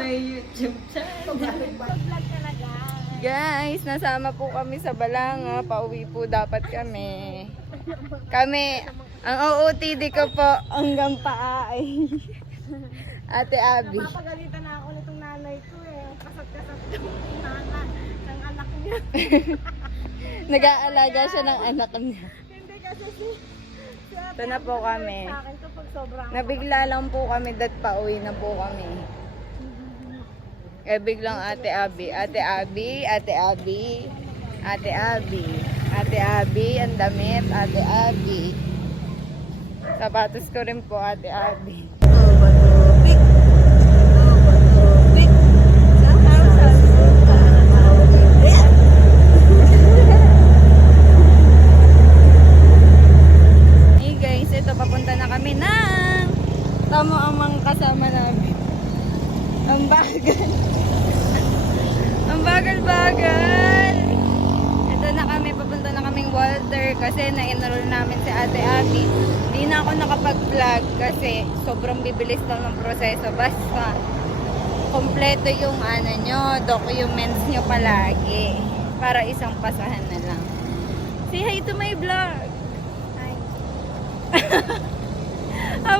may YouTube channel. Guys, nasama po kami sa Balanga. Pauwi po dapat kami. Ang OOTD ko po hanggang paa ay Ate Abby. Napapagalitan na ako nitong nanay ko eh. Kasat-kasat yung nana ng anak niya. Nag-aalaga siya ng anak niya. Hindi kasi Ito na po kami. sa akin kapag sobrang Nabigla lang po kami dat pauwi na po kami. Eh biglang Ate Abby, Ate Abby, Ate Abby, Ate Abby, Ate Abby, ang damit, Ate Abby. Sapatos ko rin po, Ate Abby. Hey guys, ito papunta na kami ng tamo ang mga kasama namin. Ang bagal. Ang bagal-bagal. Ito na kami, papunta na kaming Walter kasi na-enroll namin si Ate Abby. Hindi na ako nakapag-vlog kasi sobrang bibilis lang ng proseso. Basta kompleto yung documents nyo palagi para isang pasahan na lang. Say hi to my vlog. Ay,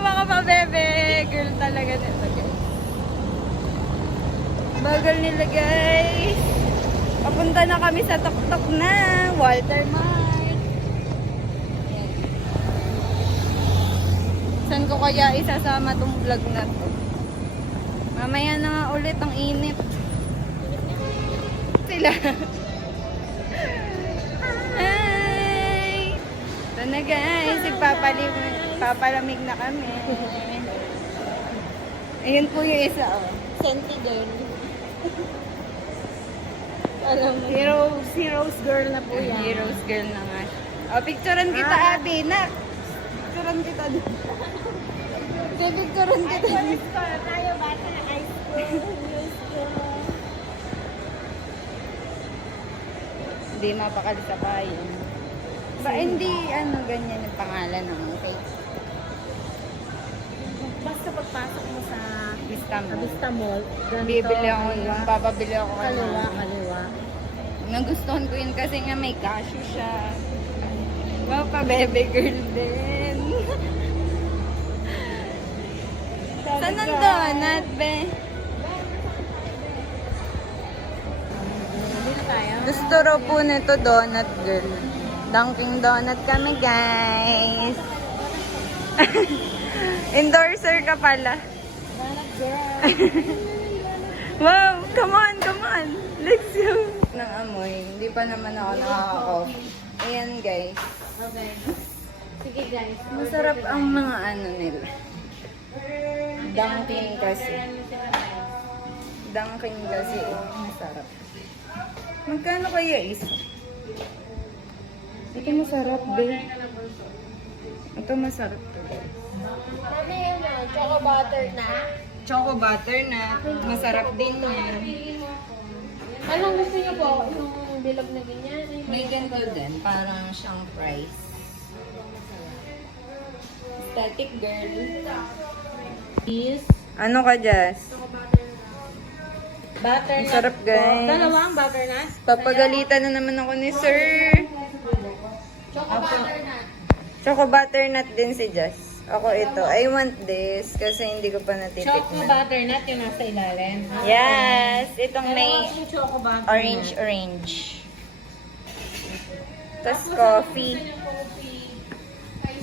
Mga pa-bebe. Girl talaga nito, guys. Bagal nila, guys. Papunta na kami sa tuktok na Walter Mart. Yan. Saan ko kaya isasama tong vlog na to? Mamaya na nga ulit, ang init. Sila. Hi! Ito na, guys. Papalamig na kami. Ayun po yung isa, oh. senti girl. Alam mo. Heroes girl na po yan. Heroes girl na nga. O, picturean kita, Abby. Na. Picturean kita doon. Picturean kita. High school. Tayo bata na high school. Hindi mapakali sa bayan. Ba, hindi, ganyan yung pangalan ng face. Basta pagpasok mo sa Istanbul. Vista Mall, Bibili ako yung papabili ako kaliwa, ng kaliwa. nagustuhan ko yun kasi nga may cashew siya. Wow, pa-bebe girl din. Saan ang donut, be? Dito tayo. Gusto raw po nito donut girl. Dunkin' Donut kami, guys. Endorser ka pala. Donut girl. Wow, come on, come on. Let's go. Nang amoy, hindi pa naman ako nakaka-coffee. Ayan, guys. Okay. Sige guys. Masarap ang mga nila. Dunkin kasi. Dunkin kasi. Masarap. Magkano kaya isa? Ito masarap, be. Ito masarap to, guys. Mami yun o, choco butter na. Choco butter na. Masarap din yan. Anong gusto niyo po? Yung bilog na ganyan? May ganito din. Parang siyang fries. Static girl. Cheese. Ano ka, Jess? Butter Ang sarap, guys. Dalawang butter na? Papagalitan na naman ako ni Sir. Choco butternut. Choco butternut din si Jess. Ako ito. I want this kasi hindi ko pa Choco natitikman. butternut yung nasa ilalim. Yes! Itong may Yung choco butternut. orange. Tapos coffee.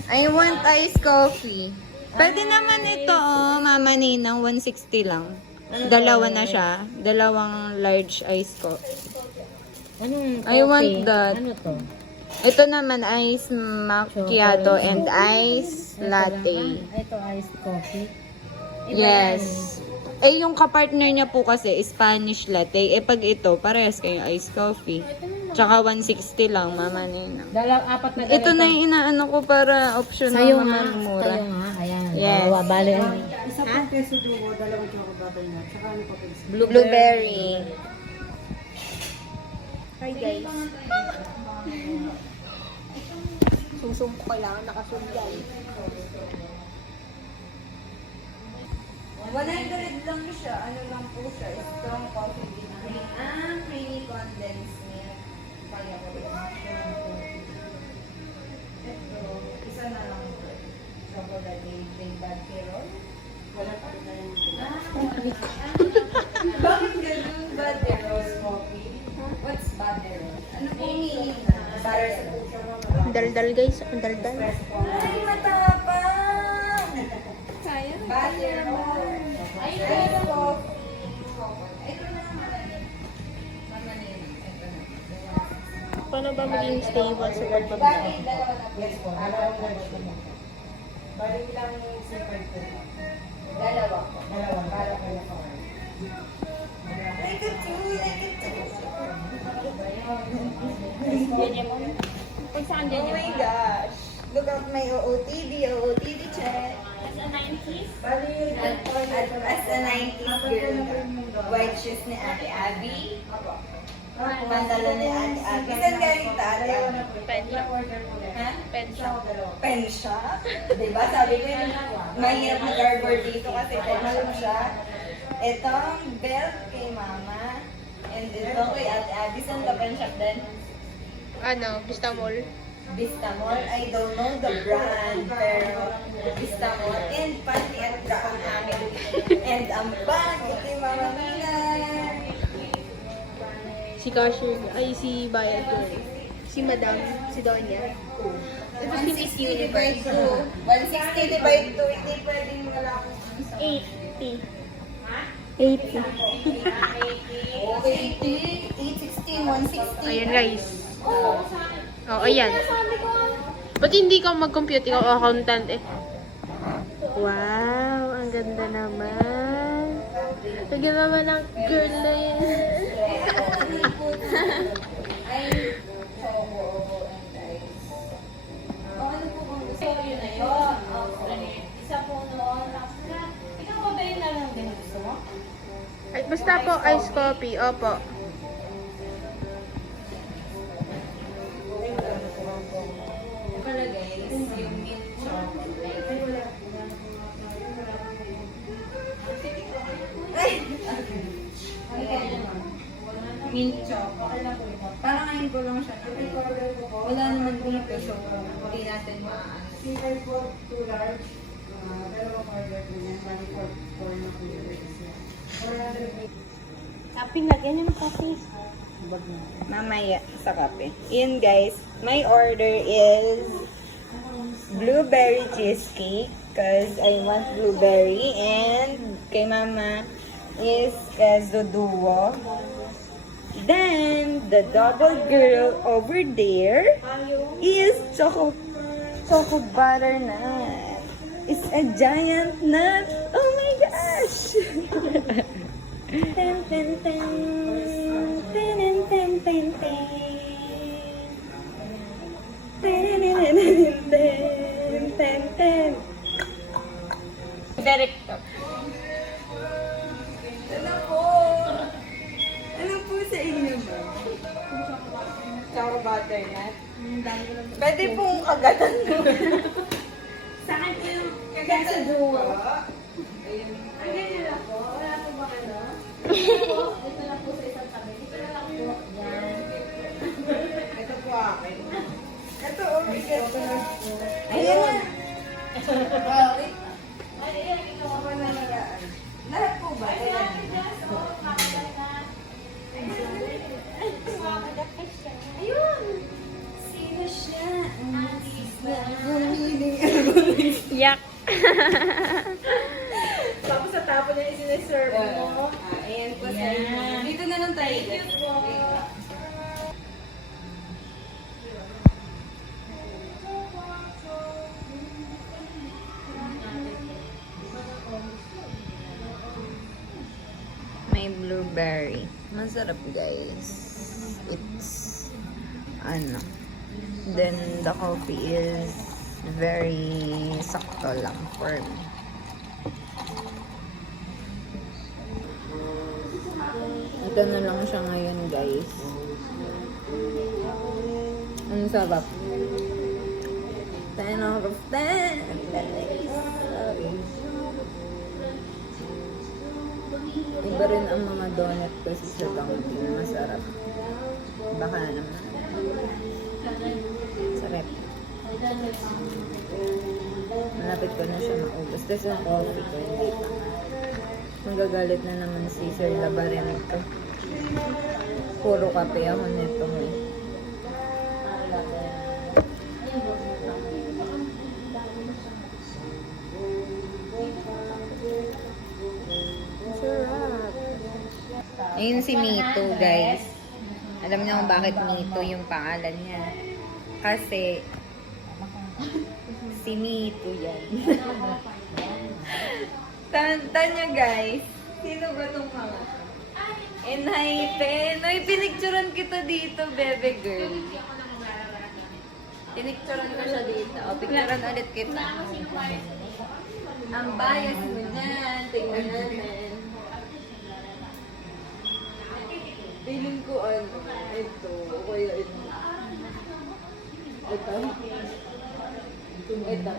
I want iced coffee. Pwede naman ito, oh, Mama Ninang, 160 lang. Dalawa na siya. Dalawang large iced coffee. Anong I want that. Ano to? Ito naman ice macchiato and ice latte. Ito iced coffee. Yes. Eh, yung kapartner niya po kasi Spanish latte. Eh, pag ito, parehas kayo iced coffee. Tsaka 160 lang, Mama Ninang. Apat na Ito na yung inaano ko para optional Sayo nga. naman mura. Sayo nga. Ayan. Yes. Dalawa. Bale. Isa pang keso duo, dalawang choco butternut, saka ano pa pwede? Blueberry. Hi guys. Susum ko kailangan nakasundan. 100 lang siya. Ano lang po siya? Strong coffee with cream. Creamy condensed milk. Kaya ko rin. Ito, isa na lang po. Chocolate with Batterol. Wala pa rin tayo. Bakit ganun Batterol coffee? What's Batterol? Ano po meaning na? Butter sa puso mo. Daldal guys, ang daldal. Ay, matapang! Kaya Batterol. Ay, pero ito na naman. Paano ba maging stable sa Bakit pagbabago? dalawa na po? Yes po, dalawang large po mo. Bali ilang sipay po. Dalawa po. Dalawa, para kayo po. Like a two, like a two. Kung saan Oh my gosh. Look at my OOTD check. As a 90s? Bali, As a 90s girl, white shoes ni Ate Abby. Mandala ni Ate Abby. Saan galing ta, Ate Abby? Pen shop. Ha? Pen shop. Pen shop? Diba? Sabi ko yun, mahirap mag-arbor dito kasi pen shop siya. Ito ang belt kay Mama. And ito kay Ate Abby. Saan ka pen shop din? Ano, Vista Mall? Vista Mall. I don't know the brand, pero Vista Mall. And panty at bra ang amin. And ang bag kay Mama Mina. Si cashier, ay si bayad ko. Si Madam, si Donya. Ito si Miss 160 divide Universe. 2. 160 divide 2. Hindi pwedeng wala akong isa. 80. 80. Oh, 80. 816, 160. Ayan guys. Oh, Oh, ayan. Ba't hindi ka mag-compute? Ikaw accountant eh. Wow, ang ganda naman. Ang ganda naman ng girl na yun. ay, choco and rice. Oh, ano po kung gusto ko yun na yun? Isa po noon. Ikaw ba yun na lang din gusto mo? Ay, basta po ice coffee. Opo. Pala guys, yung mint chocolate. Ay! Mint chocolate. Parang ngayon ko lang siya. Wala naman po na presyo. Hindi natin maaano. Sipay po, 2 large. Dalawang order po niya. Bali 4 na po yung isa. 400 Kaping lagyan yung coffee. bag na. Mamaya sa kape. Yun guys, my order is blueberry cheesecake because I want blueberry, and kay mama is queso duo. Then the double girl over there is choco butternut. It's a giant nut. Oh my gosh! Ten, ten, ten. Ten, ten, ten, ten. Ten, ten, ten, ten, ten. Director. Ano po? Ano po sa inyo ba? Choco butternut? Pwede pong kagatan mo. Sa akin po yung Kagatan duo. ang ganyan lang po. Wala po ba ano? Ito lang po sa isang tabi. Ito na lang po. Yan. Ito po akin. Ito, ito. Ayan na. Wait. Ay, ikaw Ako na nagaan. Lahat po ba? Ayan. Ayun! Sino siya? Yak! Tapos sa tapo na yung siniserve mo. Ayan po sa inyo. Dito na lang tayo. Thank you po. May blueberry. Masarap guys. It's ano. Then the coffee is very sakto lang for me. Ito na lang siya ngayon guys. Ang sarap. 10 out of 10. Iba rin ang mga donut kasi sa Dunkin'. Masarap. Baka naman. Sarap. Malapit ko na siya maubos. Tapos yung coffee ko, hindi pa. Magagalit na naman si Sir Labarin ito. Puro kape ako nito eh. Sarap. Ayun si Mito, guys. Alam niyo kung bakit Mito yung pangalan niya. Kasi si Mito yan. Tanta niyo, guys. Sino ba itong mga? Enhypen. Ay, pinicturan kita dito, bebe girl. Pinicturan ko siya dito. O, picturan ulit kita. Ang bias mo niyan. Tingnan natin. Feeling ko ano. Ito. O kaya ito. Ito. Ito.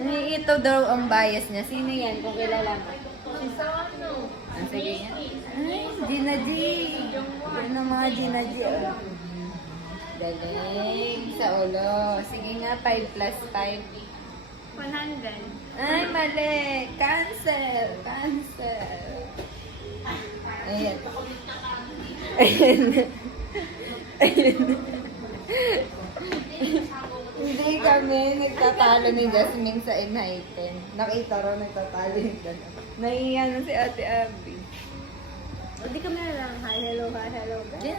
Ay, ito daw ang bias niya. Sino yan? Kung kilala mo. Si Sano. Ah, sige yan. Ay, Gina G. Yan ang mga Gina G. Oh. Galing. Sa ulo. Sige nga, 5 plus 5. 100. Ay, mali. Cancel. Cancel. Ayan. Ayan. Ayan. Hindi kami nagtatalo ni Jasmine sa Enhypen. Nakita raw nagtatalo yung gano'n. Nahiya na si Ate Abby. Hindi kami na lang. Hi, hello, guys. Yes!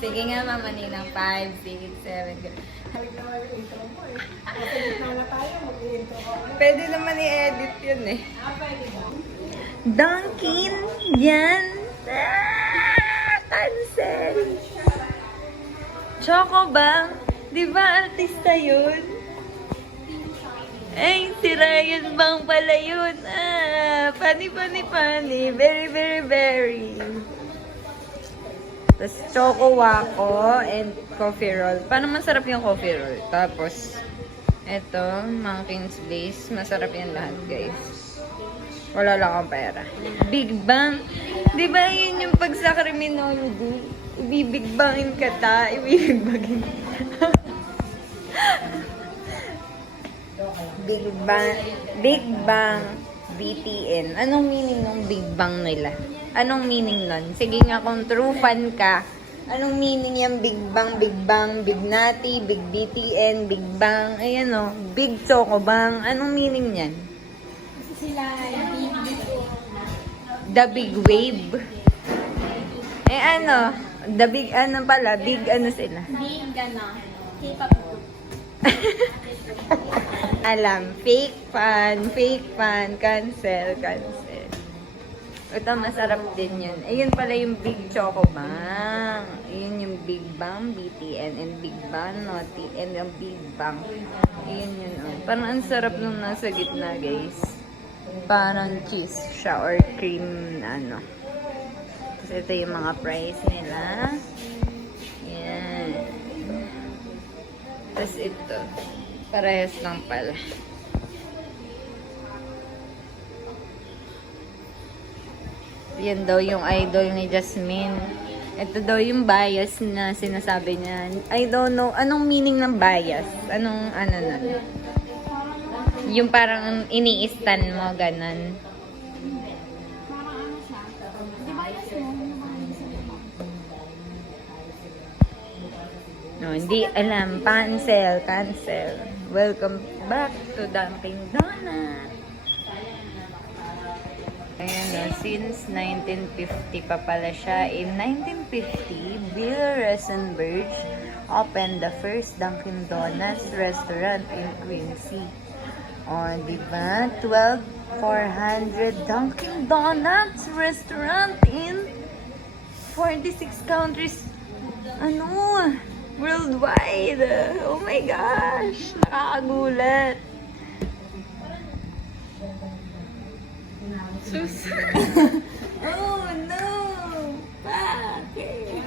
Sige nga, Mama Ninang. 5, 6, 7. Pwede naman i-edit yun eh. Dunkin! Yan! Ah! Cancel! Choco ba? Di ba artista yun? Ay, si Ryan Bang pala yun. Ah, funny. Very, very, very. Tapos Choco Waco and coffee roll. Paano masarap yung coffee roll? Tapos, eto, Monkey's Base. Masarap yan lahat, guys. Wala lang akong pera. Big Bang. Di ba yun yung pag sa criminology? Ibibig bangin ka ta. Ibibig bangin ka. Big Bang BTN. Anong meaning ng Big Bang nila? Anong meaning nun? Sige nga, kung true fan ka, anong meaning yung Big Bang, Big Natty, Big BTN, Big Bang, ayan o, Big Choco Bang, anong meaning yan? Sila, big. The Big Wave. Eh ano, the big ano pala, big ano sila? Big, K-pop group. Alam, fake fan, cancel. Ito, masarap din yun. Ayun pala yung Big Choco Bang. Ayun yung Big Bang, BTN, and Big Bang, Naughty, and yung Big Bang. Ayun yun, oh. Parang ang sarap nung nasa gitna, guys. Parang cheese siya or cream, ano. Tapos ito yung mga price nila. Yan. Tapos ito. Parehas lang pala. Yan daw yung idol ni Jasmine. Ito daw yung bias na sinasabi niya. I don't know. Anong meaning ng bias? Anong ano na? Yung parang ini-stan mo, ganon. Parang ano siya. Di ba No, hindi alam. Cancel. Welcome back to Dunkin' Donuts. Ayan na, since 1950 pa pala siya. In 1950, Bill Rosenberg opened the first Dunkin' Donuts restaurant in Quincy. O, diba? 12,400 Dunkin' Donuts restaurant in 46 countries. Ano? Worldwide. Oh my gosh. Nakakagulat. Sus. Oh no. Bakit?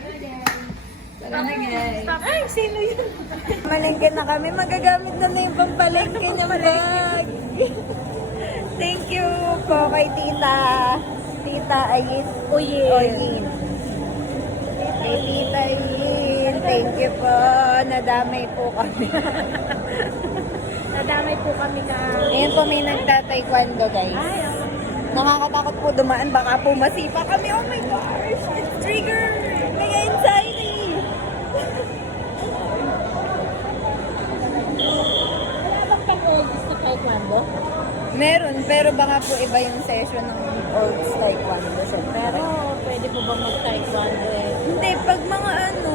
Tara na guys. Ay, sino yun? Malengke na kami. Magagamit na yung pampalengke ng bag. Thank you po kay tita. Tita Ayin. Oyin. Oyin. Kay Tita Ayin. Thank you po. Nadamay po kami. Nadamay po kami ka. Ngayon po may nagta-taekwondo, guys. Ay, ako. Nakakatakot po dumaan. Baka po masipa kami. Oh my gosh! It's trigger! May anxiety! Wala bang pang-old gusto taekwondo? Meron, pero baka po iba yung session ng old taekwondo. Pero pwede po bang mag-taekwondo eh? Hindi, pag mga ano,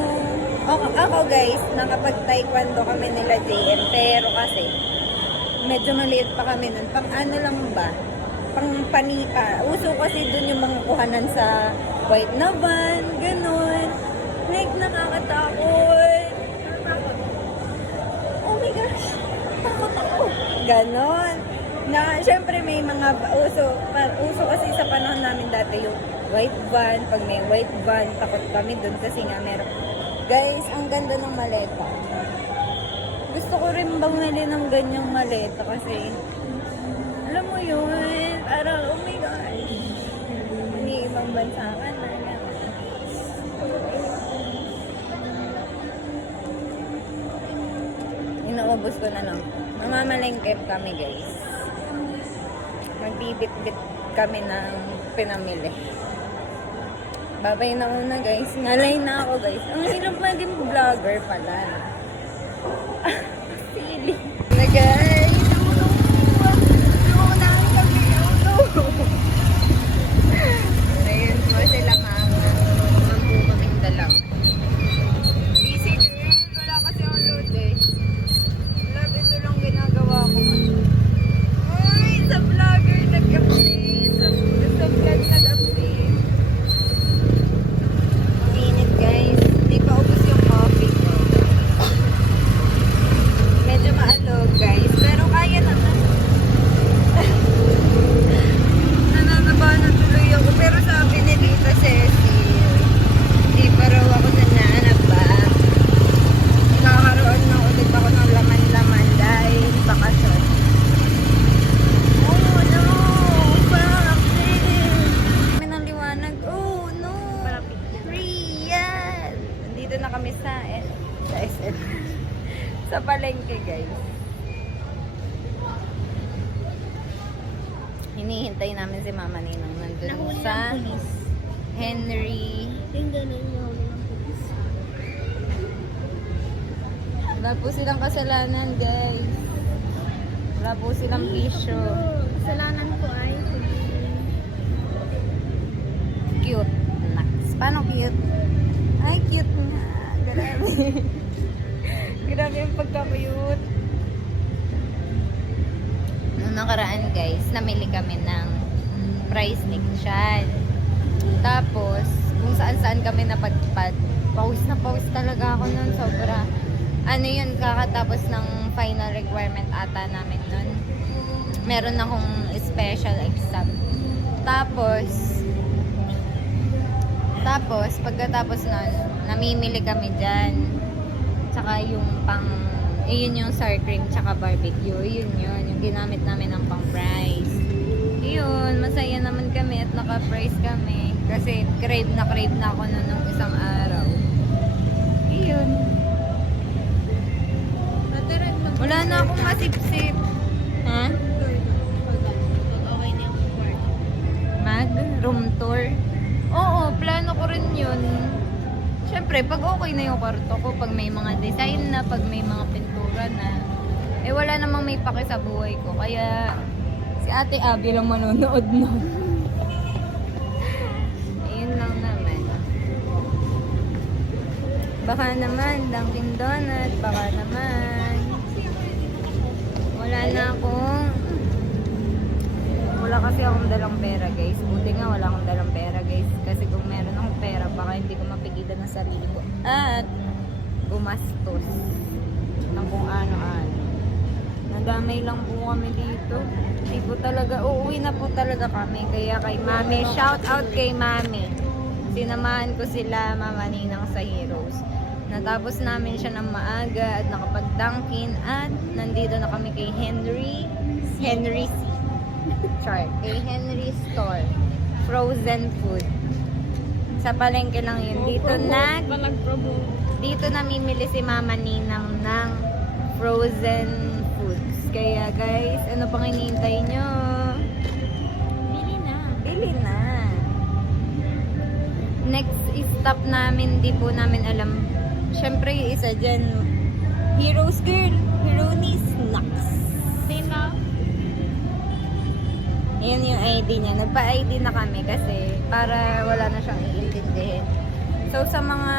ako guys, nakapag-taekwondo kami nila JM, pero kasi, medyo maliit pa kami nun. Pang ano lang ba? Pang panika. Uso kasi dun yung mga kuhanan sa white na van, ganun. Like, nakakatakot. Oh my gosh, takot ako. Ganon. Na, syempre may mga uso kasi sa panahon namin dati yung white van. Pag may white van, takot kami dun kasi nga meron. Guys, ang ganda ng maleta. Gusto ko rin bumili ng ganyang maleta kasi, alam mo yun, parang, oh my God. Hindi ibang bansa ka na. Inuubos ko na lang. Mamamalengkep kami, guys. Magbibit-bit kami ng pinamili. Babay na una, guys. Ngalay na ako, guys. Ang hirap maging vlogger pala. Silly. Na, guys. Ayun po sila, mama. Naman po kaming dalaw. Busy din. Wala kasi ang load eh. Love, ito lang ginagawa ko. Uy, sa vlogger nag-update. Sa vlog nag-update. Ang init, guys. Hindi pa ubos yung coffee ko. Medyo maalog, guys. Pero kaya naman. Nananaba na tuloy ako. Pero sabi ni Tita Cecil, hindi pa raw ako nananaba. Kakaroon na ulit ako ng laman-laman dahil bakasyon. Oh no! Bakit? Kami ng liwanag. Oh no! Rian! Nandito na kami sa SM. Sa palengke, guys. Hinihintay namin si Mama Ninang nandun Nahuli sa ng pulis. Henry. Yung ganun yung huli ng pulis. Wala po silang kasalanan, guys. Wala po silang issue. Kasalanan ko ay Cute. Nax. Paano cute? Ay, cute nga. Grabe. Grabe yung pagka-cute. Noong nakaraan, guys, namili kami ng price section. Tapos, kung saan-saan kami napagpad. Pawis na pawis talaga ako nun. Sobra. Ano yun, kakatapos ng final requirement ata namin nun. Meron akong special exam. Tapos, pagkatapos nun, namimili kami dyan. Tsaka yung yun yung sour cream tsaka barbecue. Yun. Yung ginamit namin ng pang price. Yun, masaya naman kami at naka-price kami. Kasi crave na ako nun ng isang araw. Yun. Wala na akong masipsip. Ha? okay na yung kwarto. Room tour? Oo, plano ko rin yun. Siyempre, pag okay na yung kwarto ko, pag may mga design na, pag may mga pintura na, wala namang may pake sa buhay ko. Kaya, si Ate Abby lang manonood nun. Ayun lang naman. Baka naman, Dunkin Donut, baka naman. Wala kasi akong dalang pera, guys. Buti nga wala akong dalang pera, guys. Kasi kung meron akong pera, baka hindi ko mapigilan ng sarili ko. At gumastos ng kung ano-ano. Nadamay lang po kami dito. Hindi po talaga, uuwi na po talaga kami. Kaya kay Mami, shout out kay Mami. Sinamahan ko sila, Mama Ninang, sa Heroes. Natapos namin siya ng maaga at nakapag-Dunkin at nandito na kami kay Henry C. Kay Henry Store. frozen food. Sa palengke lang yun. Dito namimili si Mama Ninang ng frozen foods. Kaya guys, ano pang hinihintay nyo? Bili na. Next stop namin, di po namin alam. Syempre yung isa dyan, Heroes Girl, Heroni Snacks. Ayan yung ID niya. Nagpa-ID na kami kasi para wala na siyang iintindihin. So, sa mga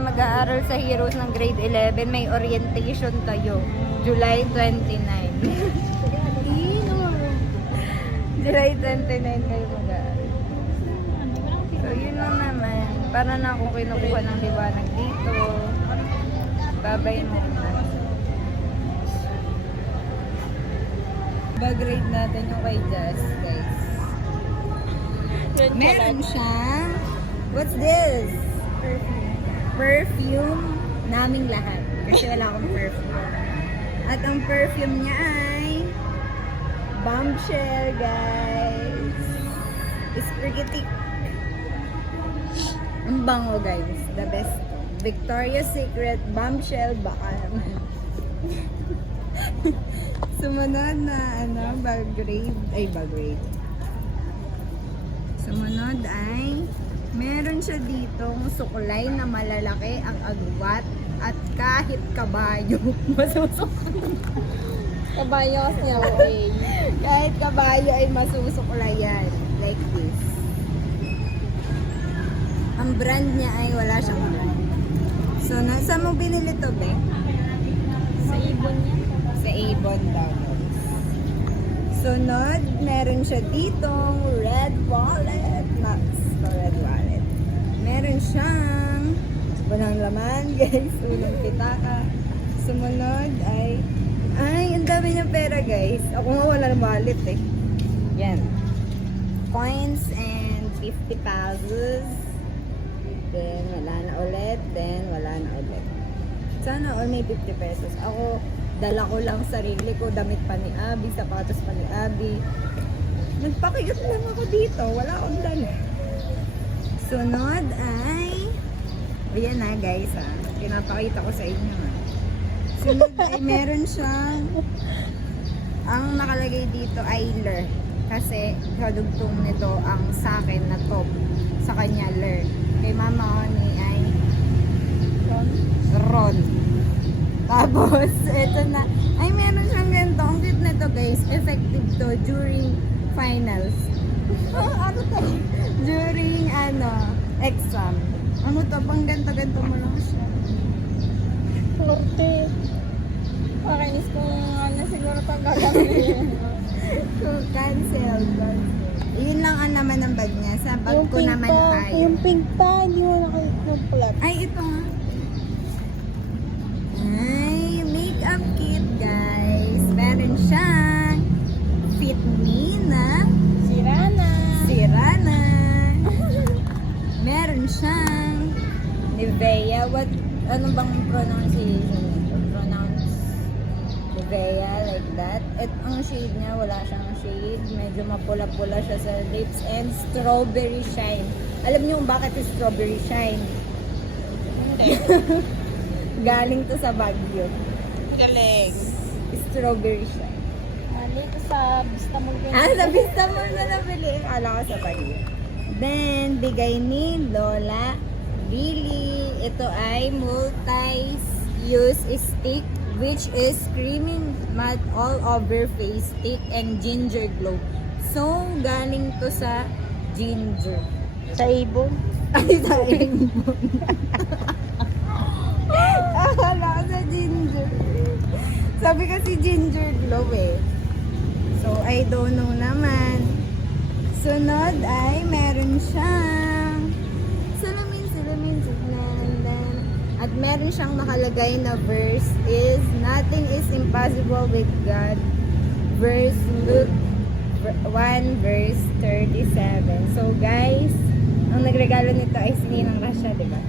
mag-aaral sa Heroes ng grade 11, may orientation kayo. July 29. July 29 kayo mag-aaral. So, yun lang naman. Para na akong kinukuha ng liwanag dito. Babay muna. Bag-grade natin yung kay Jazz, guys. Meron siyang, what's this? Perfume naming lahat. Kasi wala akong perfume. At ang perfume niya ay Bombshell, guys. It's pretty thick. Ang bango, guys. The best. Victoria's Secret Bombshell. Baka naman. Sumunod na bag-grade. Sumunod ay meron siya ditong suklay na malalaki ang agwat at kahit kabayo masusuklay. Kabayo kasi okay. Kahit kabayo ay masusuklayan. Like this. Ang brand niya ay wala siyang brand. So, saan mo binili to, be? Sa ibon niya. Sa Avon daw. Sunod, meron siya ditong red wallet. Max to red wallet. Meron siyang walang laman, guys. Ulang pitaka. Sumunod ay ang dami niyang pera, guys. Ako nga wala ng wallet eh. Yan. Coins and 50 pesos. Then, wala na ulit. Then, wala na ulit. Sana all may 50 pesos. Ako, dala ko lang sarili ko, damit pa ni Abby, sapatos pa ni Abby. Nagpakiyot lang ako dito, wala akong dala. Sunod ay, ayan na guys ha, pinapakita ko sa inyo ha. Sunod ay meron siyang, ang nakalagay dito ay learn. Kasi kadugtong nito ang sa akin na top, sa kanya learn. Kay Mama Oni ay Ron. Tapos, eto na. Ay, meron siyang ganito. Ang cute na to, guys. Effective to during finals. Ano to? During, exam. Ano to? Pang ganito-ganito mo lang siya. Florte. Pakainis ko siguro pag gagawin. So, cancel. Yun lang ang naman ng bag niya. Sa bag ko naman tayo. Yung pink pa, hindi mo nakaplat. Ay, ito nga. Ay, makeup kit, guys. Meron siyang Fit Me na Sirana. Meron siyang Nivea. Ano bang pronunciation nito? Pronounce Nivea, like that. At ang shade niya, wala siyang shade. Medyo mapula-pula siya sa lips. And Strawberry Shine. Alam niyo kung bakit yung Strawberry Shine? Galing to sa Baguio. Galing. Strawberry Shine. Dito sa Vista Mall. Sa Vista Mall na nabili. Akala ko sa Baguio. Then, bigay ni Lola Lily. Ito ay multi-use stick which is creaming matte all over face stick and ginger glow. So, galing to sa ginger. Sa ibon. Ay, sa ibon. Akala ko sa ginger. Sabi kasi ginger glow eh. So, I don't know naman. Sunod ay meron siyang salamin. At meron siyang nakalagay na verse is nothing is impossible with God. Verse Luke 1 verse 37. So guys, ang nagregalo nito ay si Ninang Rasha, di ba?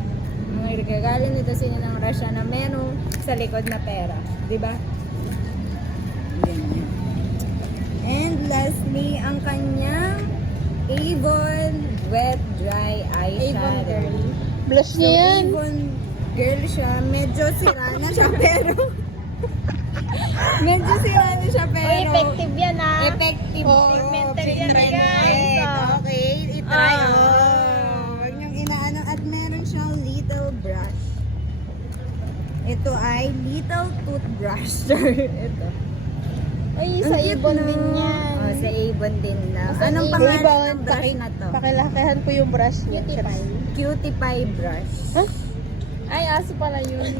Ang nagregalo nito si Ninang Rasha na meron sa likod na pera, di ba? And lastly, ang kanyang Avon Wet Dry Eyeshadow. Blush So, Avon girl siya. Medyo sira na siya pero... medyo sira na siya pero... effective yan ah. Effective. Oh, pigmented yan, guys. Okay, itry. Huwag niyong inaano. At meron siyang little brush. Ito ay little toothbrush. Ito. Ay, Ang sa cute, ibon no? din yan. Oh, sa Avon din lang. Sa Anong Avon. pangalan ng brush na to? Pakilakihan ko yung brush niya. Cutie pie. Cutie Pie brush. Ay, aso pala yun.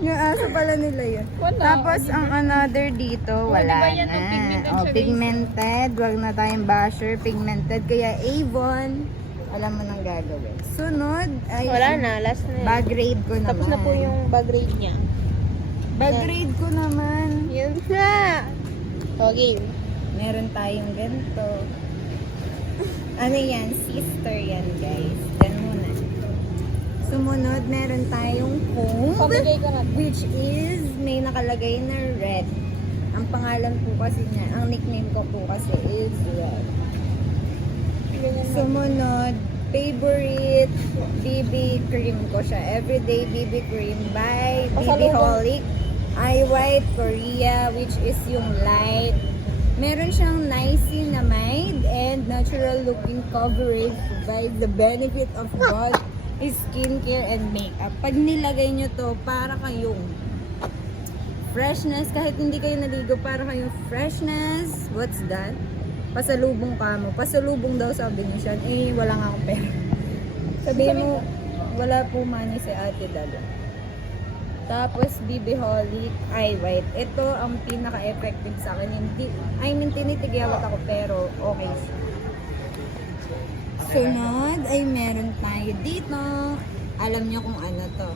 Yung aso pala nila yun. Wala. Tapos, ang another dito, wala di ba yan, na. pigmented Oh, siya, guys? pigmented. Wag na tayong basher. Pigmented. Kaya Avon, alam mo nang gagawin. Sunod ay Wala na, last na yan. bag raid ko naman. Tapos na po yung bag raid niya. bag raid ko naman. Yun na. Okay. Meron tayong ganito. Ano yan? Sister yan, guys. Yan muna. Sumunod, meron tayong comb. Pamigay ko na to. Which is, may nakalagay na red. Ang pangalan po kasi niya, ang nickname ko po kasi is red. Ganyan na. Sumunod, favorite BB cream ko siya. Everyday BB cream by BB Holic. Eye White Korea, which is yung light. Meron siyang niacinamide and natural looking coverage provides the benefit of both skincare and makeup. Pag nilagay nyo to, para kayong freshness. Kahit hindi kayo naligo, para kayong freshness. What's that? Pasalubong ka mo. Pasalubong daw sabi niya siya. Eh, wala nga akong pera. Sabihin mo, wala po money si Ate Dada. Tapos, BB Holic Eye White. Ito ang pinaka-effective sa akin. Hindi, I mean, tinitigyawat ako pero okay siya. Sunod ay meron tayo dito. Alam niyo kung ano to.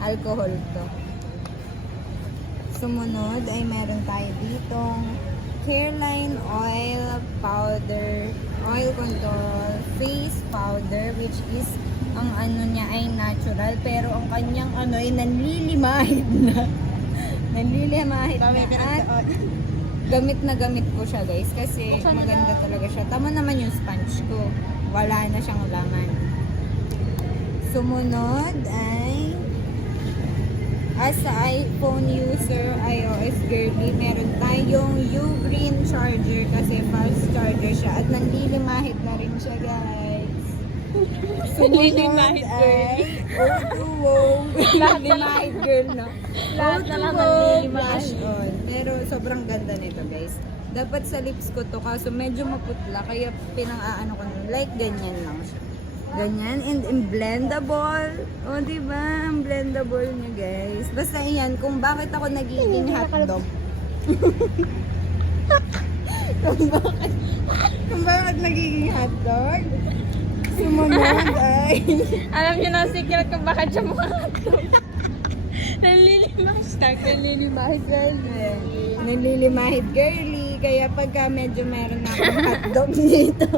Alcohol to. Sumunod ay meron tayo ditong Careline Oil Powder, Oil Control Face Powder, which is ang ano niya ay natural pero ang kanyang ano ay nanlilimahid na. Nanlilimahid na at gamit na gamit ko siya, guys, kasi maganda talaga siya. Tama naman yung sponge ko. Wala na siyang laman. Sumunod ay as a iPhone user, iOS girly, meron tayong U-Green charger kasi fast charger siya at nanlilimahid na rin siya, guys. Sumunod ay O2O. Nanlilimahid girl, no? Lahat na lang O2O nanlilimahid. blush on. Pero sobrang ganda nito, guys. Dapat sa lips ko to, kaso medyo maputla, kaya pinang-aano ko nun. Like ganyan lang siya. Ganyan, and blendable. O, diba? Ang blendable niya, guys. Basta yan, kung bakit ako nagiging hotdog. kung bakit nagiging hotdog. Sumunod ay... Alam niyo na ang secret kung bakit siya mukha hotdog. Nalilimahid girly. Nalilimahid girly. Kaya pagka medyo meron na akong hotdog dito.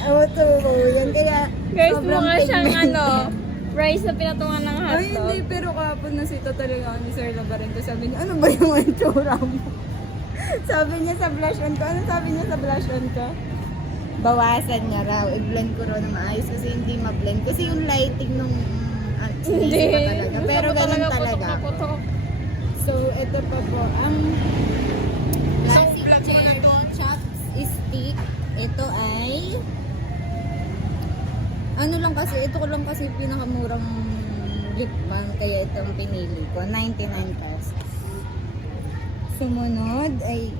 Auto ko. Yan kaya Guys, sobrang mukha siyang pigmented. rice na pinatungan ng Ay, hindi. hotdog. Pero kapag nasita talaga ako ni Sir Labarento, sabi niya, ano ba yung itsura mo? Sabi niya sa blush on ko. Ano sabi niya sa blush on ko? Bawasan niya raw. I-blend ko raw na maayos kasi hindi ma-blend. Kasi yung lighting nung Hindi. pa talaga. Pero ganun talaga. Putok. So, ito pa po. Ang classic cherry chopstick. Ito ay ano lang kasi, ito ko lang kasi pinakamurang lip balm, kaya itong pinili ko, 99 pesos. Sumunod ay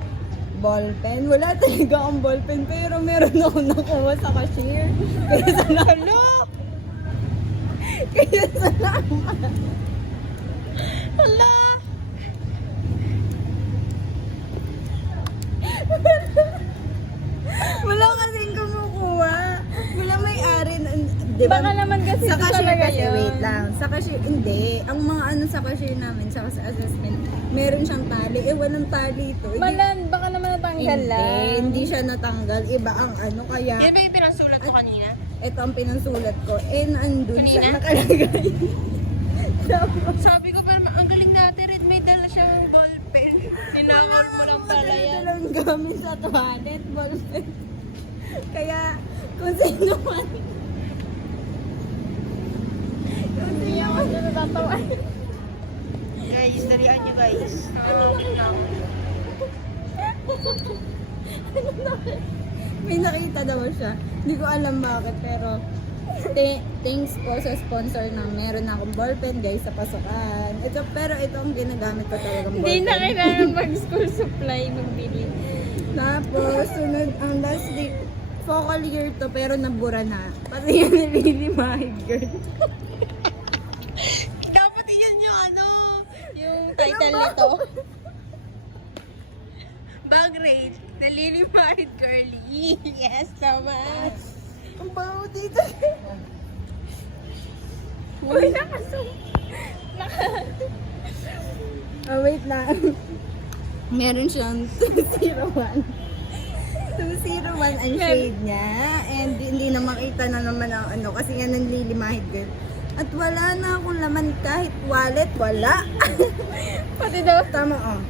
ballpen. Wala talaga akong ballpen, pero meron ako nakuha sa cashier. Kaya salamat. Kaya salamat. Hala! Wala kasing kumukuha. Wala may-ari. Diba? Baka naman kasi Sa ito cashier talaga kasi, yun. wait lang. Sa cashier, hindi. Ang mga ano sa cashier namin, sa assessment, meron siyang tali. Eh, walang tali ito. Malan, baka naman natanggal lang. Hindi siya natanggal. Iba ang ano, kaya... Yan ba yung pinasulat mo kanina? Ito ang pinansulat ko. Eh, nandun siya Kanina? nakalagay. Sabi ko parang ang galing natin, Red, may dala siyang ballpen. Kinakount mo lang pala Ito yan. lang gamit sa toilet, ballpen. Kaya, kung sino man. Kung sino man na natatawan. Guys, dalian nyo guys. May nakita daw siya. Hindi ko alam bakit, pero thanks po sa sponsor ng meron na akong ballpen guys sa pasukan. Pero ito ang ginagamit ko talagang ballpen. Hindi na kailangan mag-school supply magbili. Tapos, sunod ang last week, focal year to pero nabura na. Pati yan nililimahin, girl. Dapat yan yung yung title nito. Bag raid, nalilimahid girly. Yes, tama. Ang baho dito. Uy, nakasum. Oh, wait lang. Meron siyang 201. 201 ang shade niya. And hindi na makita na naman ang ano. Kasi nga nanlilimahid din. At wala na akong laman kahit wallet. Wala. Pati daw. Tama oh.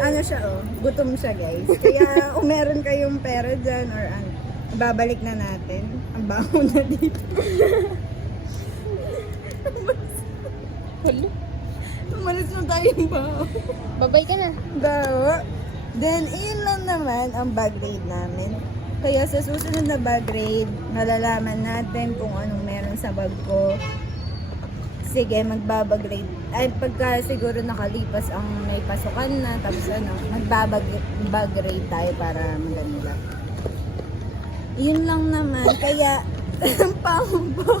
Ano siya oh. Gutom siya guys. Kaya kung meron kayong pera dyan or ano. Babalik na natin. Ang baho na dito. Hulo. Umalis na tayong baho. Babay ka na. Baho. Then, iyon lang naman ang bag raid namin. Kaya sa susunod na bag raid, malalaman natin kung anong meron sa bag ko. Sige, magbabag raid. Ay, pagka siguro nakalipas ang may pasukan na, tapos ano, magbabag bag raid tayo para maganda. Yun lang naman. Kaya, pambaw.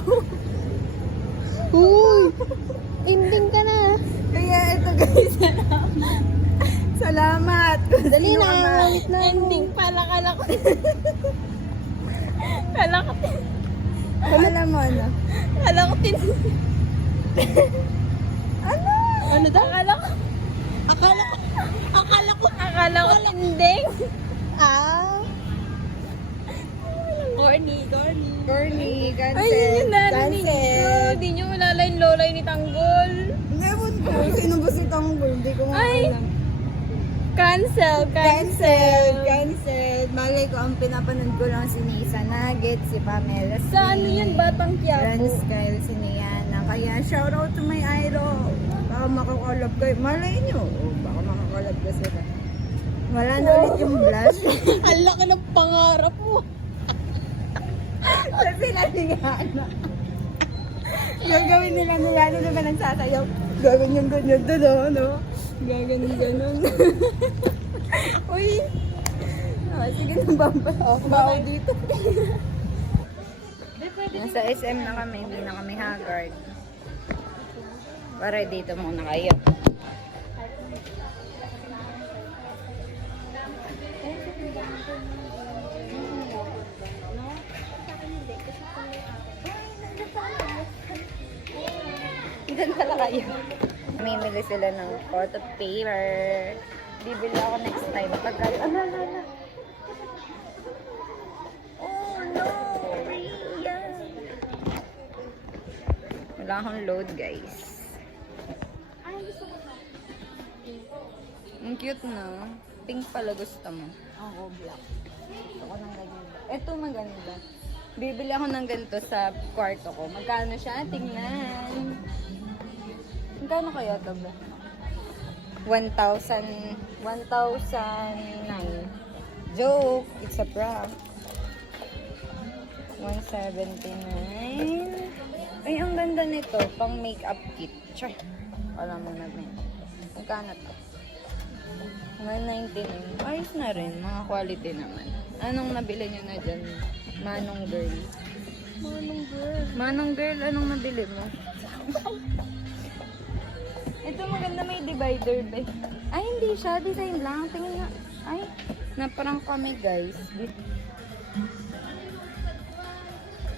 Uy! Ending ka na. Kaya ito guys, salamat. Dali Sino na, ka man? wait na. Ending pala, kala ko. Kala ko. Alam mo ano? Kala ko Ano? Ano daw? Akala ko ending. Ah. Corny. Corny, cancel. Ay, yun yung narinig ko. Cancel. Di nyo malalay-lolay ni Tanggol. Ewan ko, sino ba si Tanggol? Hindi ko nga Ay! alam. Cancel. Cancel. Malay ko, ang pinapanood ko lang si Nisa Nugget, si Pamela C. Saan yun? Batang Quiapo? Franz Kyle, si Niana. Kaya shout out to my idol. Baka makakolab kayo. Malay nyo. Baka makakolab ka sila. Wala na ulit yung blush. Ang laki ng pangarap mo. Kasi naligana. Gagawin nila ni Yana na ba nagsasayaw? Gaganyan doon, no? Gaganyan. Uy! Sige na bamba. Bawa dito. Nasa SM na kami, hindi na kami haggard. Para dito muna kayo. Diyan pala kayo. Mimili sila ng photo paper. Bibili ako next time. Pagka... Ano. Oh no! Rian! Wala akong load guys. Ang cute no? Pink pala gusto mo. Ako black. Gusto ko ng ganyan. Ito maganda. Bibili ako ng ganito sa kwarto ko. Magkano siya? Tingnan. Magkano kaya ito ba? 1,009. Joke! It's a prank. 179. Ay, ang ganda nito. Pang makeup kit. Char. Alam mo na din. Magkano to? 199. Ayos na rin. Mga quality naman. Anong nabili nyo na dyan? Manong girl. Manong girl, anong nabili mo? Ito maganda, may divider ba? Ay, hindi siya. Design lang. Tingnan nga. Ay, naparang kami guys.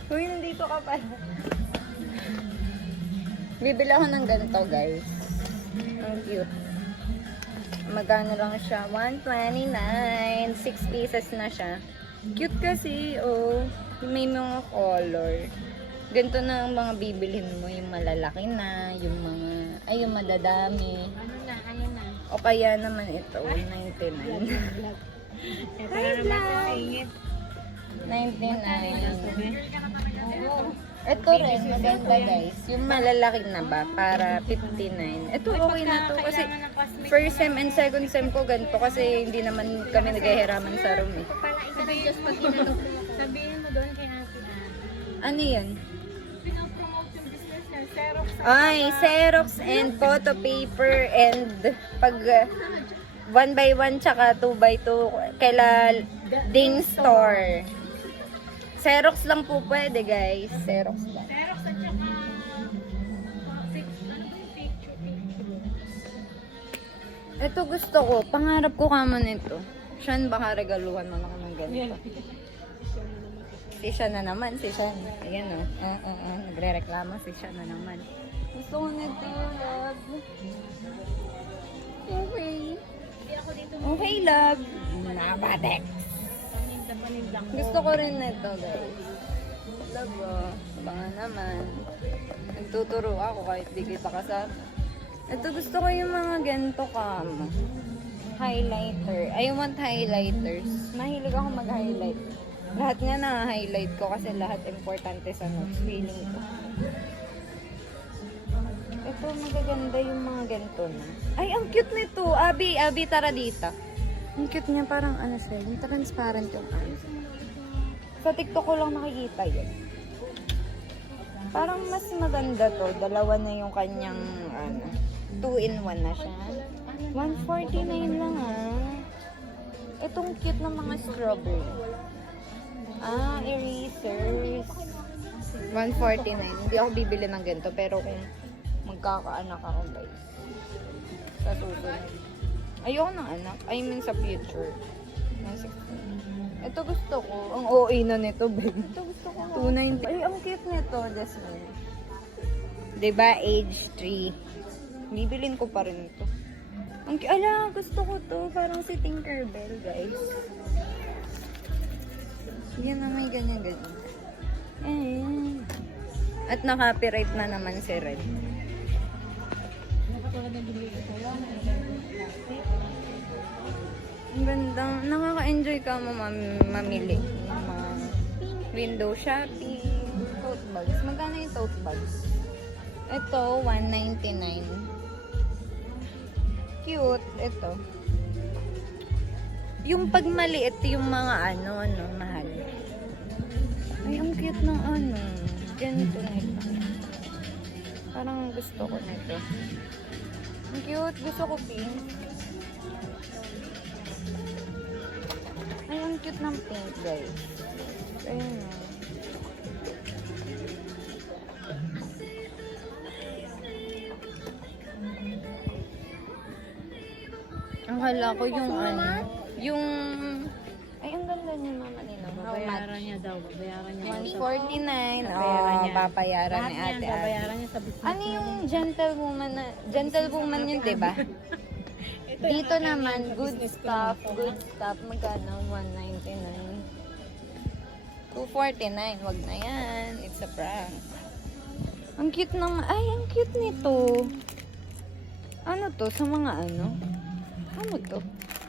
Uy, nandito ka pa. Bibili ako ng ganito guys. Ang cute. Magkano lang siya? 129. 6 pieces na siya. Cute kasi, oh. May mga color. Ganito na ang mga bibilhin mo. Yung malalaki na, yung mga, ay yung madadami. Ano na? O kaya naman ito, 99. Ito na naman sa singit. 99. Ito rin, maganda guys. Yung malalaki na ba, para 59. Ito okay na to kasi first sem and second sem ko ganito kasi hindi naman kami naghihiraman sa room eh. Sabihin mo doon kay Ate Ano yan? pinopromote yung business niya, Xerox. Ay, Xerox and photo paper and pag 1x1 tsaka 2x2 kaila Ding Store. Xerox lang po pwede guys. Xerox lang. Xerox at saka picture. Ito gusto ko. Pangarap ko kamo nito. Siyan baka regaluhan mo na ng ganito. Si Siya na naman. Si Siya. Ayan o. Nagre-reklamo si Siya na naman. Gusto ko nito. Love. Okay. Okay, love. Nabatex. Gusto ko rin nito, guys. Love, oh. Baka naman. Nagtuturo ako kahit di kita kasama. Ito gusto ko yung mga ganito kamo. Highlighter. I want highlighters. Mahilig ako mag-highlight. Lahat nga na-highlight ko kasi lahat importante sa notes. Feeling ko. Ito, magaganda yung mga ganito na. Ay, ang cute nito. Abi, tara dito. Ang cute niya, parang ano siya, yung transparent yung eyes. Sa TikTok ko lang nakikita yun. Parang mas maganda to. Dalawa na yung kanyang, 2-in-1 na siya. 149 lang Itong cute ng mga strawberry. Erasers. 149. Hindi ako bibili ng ganito, pero kung magkakaanak ako guys. Sa susunod. Ayoko ng anak. I mean sa future. 160. Ito gusto ko. Ang OA na nito, babe. Ito gusto ko. 290. Ay, ang cute nito, Jasmine. Diba, age 3. Bibilin ko pa rin ito. Ala, gusto ko to. Parang si Tinkerbell, guys. Yan na, may ganyan-ganyan. At na-copyright na naman si Red. Ang ganda. Nakaka-enjoy ka mamili ng mga window shopping, tote bags. Magkano yung tote bags? Ito, 199. Cute. Ito. Yung pag maliit, yung mga mahal. Ay, ang cute ng ganito nito. Parang gusto ko nito. Ang cute. Gusto ko pink. Ay, ang cute ng pink, guys. Ayun o. Ang hala ko yung yung... Ay, ang ganda niya naman nila. Babayaran niya daw. Babayaran niya. 149. Babayaran ni ate. Babayaran niya sa business. Ano yung gentlewoman na... Gentlewoman yun, diba? Dito naman, good stuff. Good stuff. Magkano? 199. 249. Wag na yan. It's a prank. Ang cute ng... Ay, ang cute nito. Ano to? Sa mga Ano to?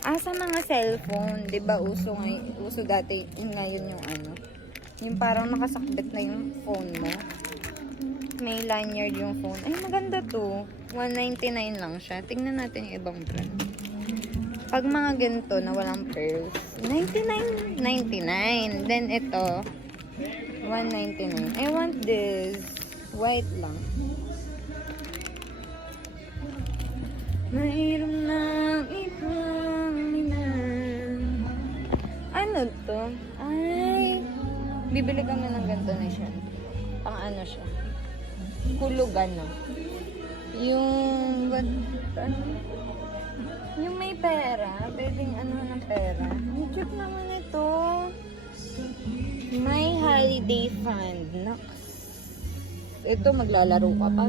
Sa mga cellphone. Diba uso dati. Ngayon yung yung parang nakasakbit na yung phone mo. May lanyard yung phone. Ay, maganda to. 199 lang siya. Tingnan natin yung ibang brand. Pag mga ganito na walang pearls, 99.99. Then ito, 199. I want this. White lang. Mayroon na ano to? Ay, bibili kami ng ganito na siya. Pang siya. Hulugan, no? Yung may pera. Pwedeng ng pera. Ang cute naman ito. My holiday fund. Naks. Ito, maglalaro ka pa.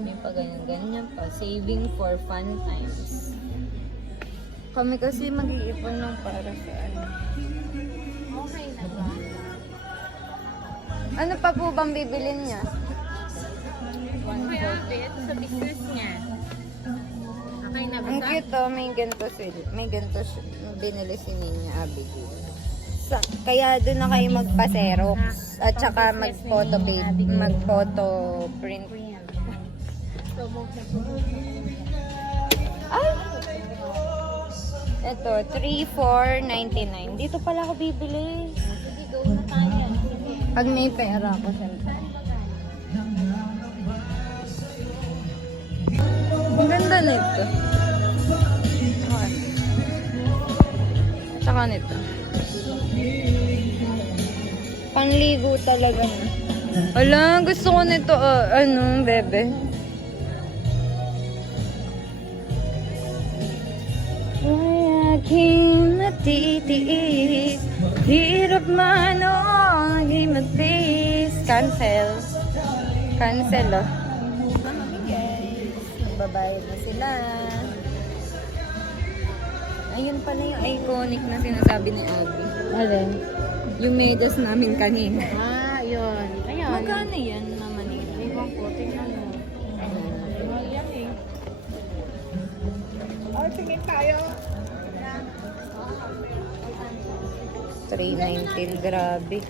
May pa ganyan-ganyan pa. Saving for fun times. Kami kasi mag-iipon ng para sa Okay na ba? Ano pa po bang bibilin niya? Okay, ate. Ito sa business niya. Okay na Ang cute oh, may ganito binili si Ninya Abigail. Kaya doon na kayo magpa-xerox at saka mag-photo print. Ay! Ito, 3,499. Dito pala ako bibili. Pag may pera ako, siyempre. Ang ganda nito. Tsaka nito. Panligo talaga na. Ala, gusto ko nito, bebe. Ay, aking matitiis. Hirap man o, aking matiis. Cancel. Cancel, oh. Babayad na sila. Ayun pala yung iconic na sinasabi ni Abby. Alin? Yung medyas namin kanina. Yun. Ayun. Magkano yan naman yun? Ibang po, tingnan mo. Tingin tayo. 319, grabe.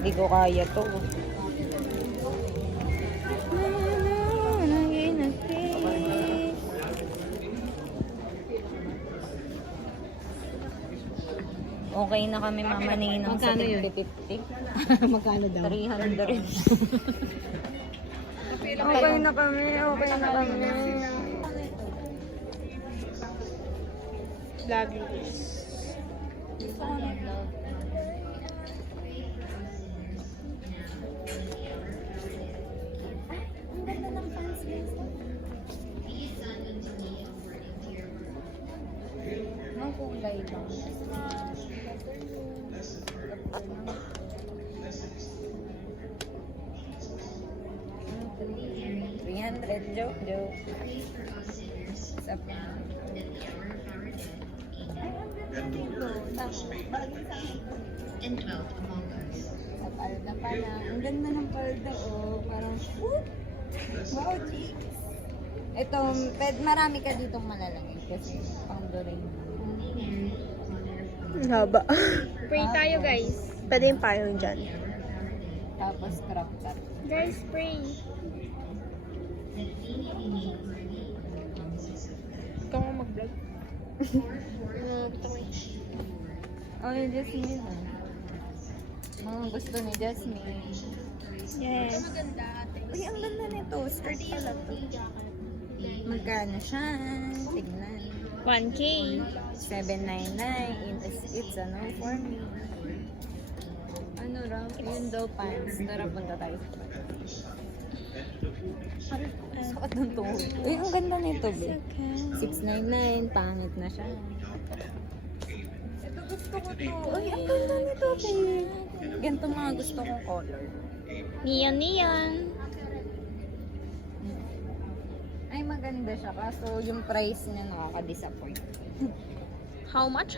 Hindi ko kaya to. Okay na kami mamaninang sa Magkano yun? 50. Magkano daw? 300. Okay na kami, okay na kami. Love you. Ang kulay lang. Joke. Isa pa. Sa palda pala. Ang ganda ng palda, oh. Parang, wow, chicks. Ito, marami ka ditong malalagay kasi pang during. Haba. Pray tayo, guys. Pwede yung payong dyan. Tapos crop top. Guys, pray. Ikaw nga mag-vlog. Oh, yung Jasmine. Mga gusto ni Jasmine. Yes. Uy, ang ganda nito. Skirt pala to. Magkano siya? Tignan. 1K. 799. It's a no for me. Ano raw? Yun daw pants. Tara, punta tayo sa pants. Sakit ng tuhod. Uy, ang ganda nito, be. 699. Pangit na siya. Ito gusto ko to. Uy, ang ganda nito, be. Ganito mga gusto kong color. Neon. Ay, maganda siya. Kaso yung price niya nakaka-disappoint. How much?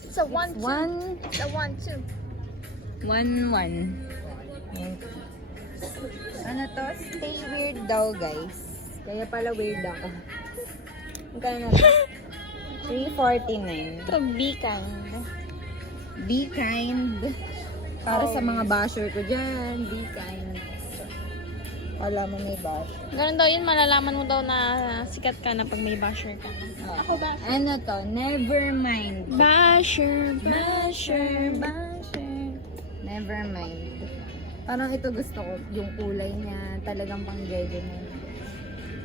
It's a 1, 2. One, It's a 1, 2. 1. Ano to? Stay weird daw, guys. Kaya pala weird ako. Magkano na to? 349. Ito, be kind. Be kind. Para sa mga basher ko dyan. Be kind. Wala mo may basher. Ganun daw yun, malalaman mo daw na sikat ka na pag may basher ka na. Ako basher. Ano to? Never mind. Basher. Never mind. Parang ito gusto ko. Yung kulay niya. Talagang pang jeje na.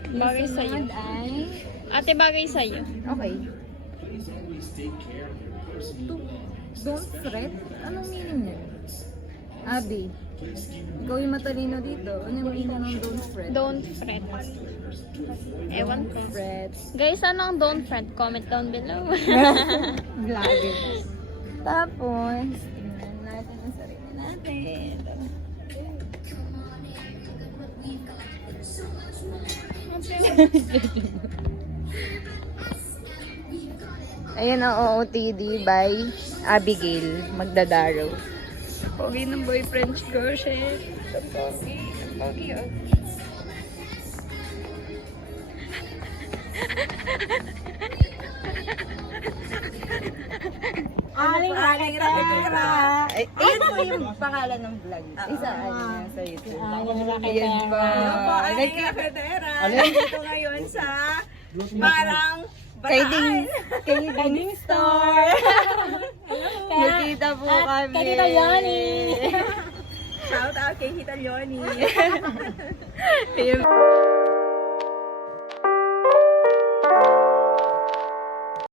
Bagay Yung sa'yo. sunod ay... Ate, bagay sa'yo. Okay. Don't fret? Anong meaning niya? Abby, ikaw yung matalino dito. Ano yung meaning ng don't fret? Don't fret. Ewan ko. Don't fret. Guys, ano ang don't fret? Comment down below. Vloggers. Tapos, tingnan natin ang sarili natin. Ayan ang OOTD by Abigail Magdadaro. Pogi ng boyfriend ko, shit. Pogi. Pogi, oh. Aling Rakitera. Ayun po yung pangalan ng vlog. Isa sa YouTube. Ayun po. Aling Rakitera. Dito ngayon sa parang Bataan. Kaiding store. Nakita po kami. Kay Tita Yoni. Shout out kay Tita Yoni. Ayun.